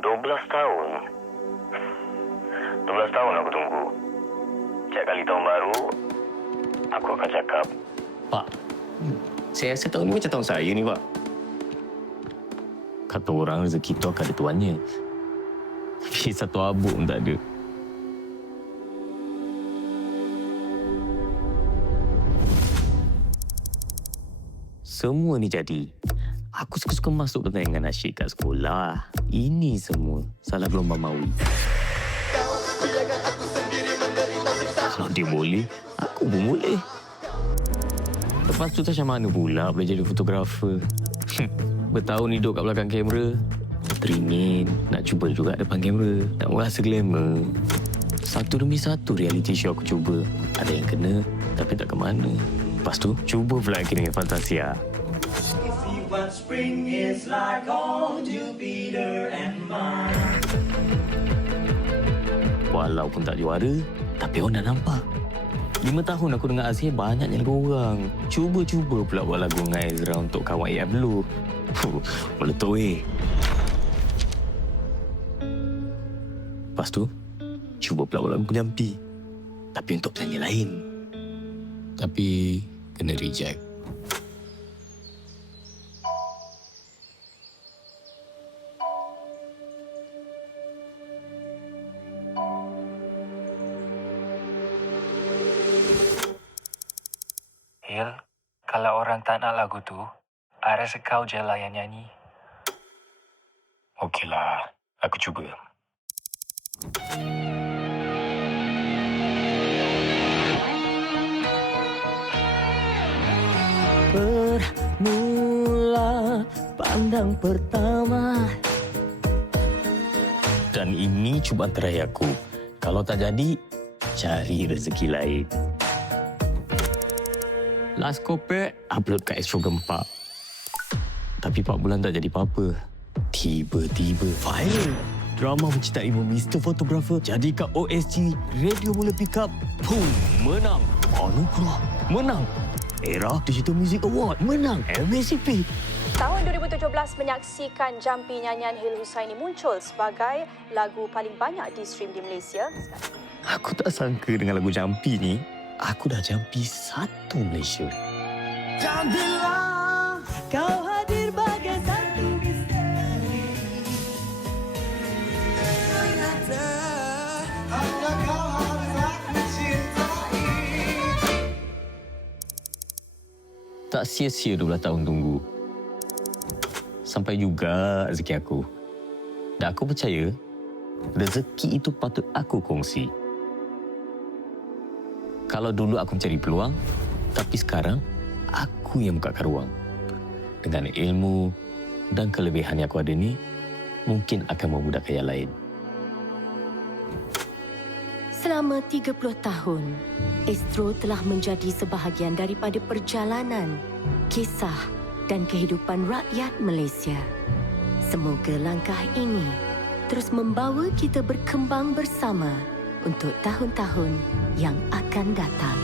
12 tahun. 12 tahun aku tunggu. Setiap kali tahun baru, aku akan cakap, Pak, saya rasa tahun ni macam tahun saya ni, Pak. Kata orang rezeki tu akan ada tuannya. Tapi satu abuk pun tak ada. Semua ni jadi. Aku suka-suka masuk pertandingan nasyid kat sekolah. Ini semua salah gelombang Maui. Kalau dia boleh, aku pun boleh. Lepas tu tak macam mana pula boleh jadi fotografer. Bertahun hidup kat belakang kamera. Teringin nak cuba juga depan kamera. Nak rasa glamour. Satu demi satu reality show aku cuba. Ada yang kena, tapi tak ke mana. Lepas tu, cuba pula dengan Fantasia. What spring is like on Jupiter and Mars. Walaupun tak juara, tapi orang dah nampak. 5 tahun aku dengar Azhir banyaknya lagu orang. Cuba-cuba pula buat lagu dengan Ezra untuk kawan AF dulu. Meletup Lepas tu, cuba pula buat lagu Jampi. Tapi untuk penyanyi lain. Tapi kena reject. Hil, kalau orang tak nak lagu tu, I rasa kau je lah yang nyanyi. Okeylah, aku cuba. Bermula pandang pertama. Dan ini cubaan terakhir aku. Kalau tak jadi, cari rezeki lain. Last kopek, upload kat Instagram 4. Tapi 4 bulan tak jadi apa-apa. Tiba-tiba viral. Drama mencintai Mr. Photographer jadi kat OSG. Radio mula pick up. Boom, menang. Anugerah, menang. Era Digital Music Award, menang. MACP. Tahun 2017 menyaksikan Jampi nyanyian Hil Husaini muncul sebagai lagu paling banyak di stream di Malaysia. Aku tak sangka dengan lagu Jampi ni, aku dah jampi satu Malaysia. Dan bila kau hadir bagai satu misteri, ternyata hanya kau harus aku cintai. Tak sia-sia 12 tahun tunggu. Sampai juga rezeki aku. Dan aku percaya, rezeki itu patut aku kongsi. Kalau dulu aku mencari peluang, tapi sekarang aku yang bukakan ruang. Dengan ilmu dan kelebihan yang aku ada ni, mungkin akan memudahkan yang lain. Selama 30 tahun, Astro telah menjadi sebahagian daripada perjalanan, kisah dan kehidupan rakyat Malaysia. Semoga langkah ini terus membawa kita berkembang bersama untuk tahun-tahun yang akan datang.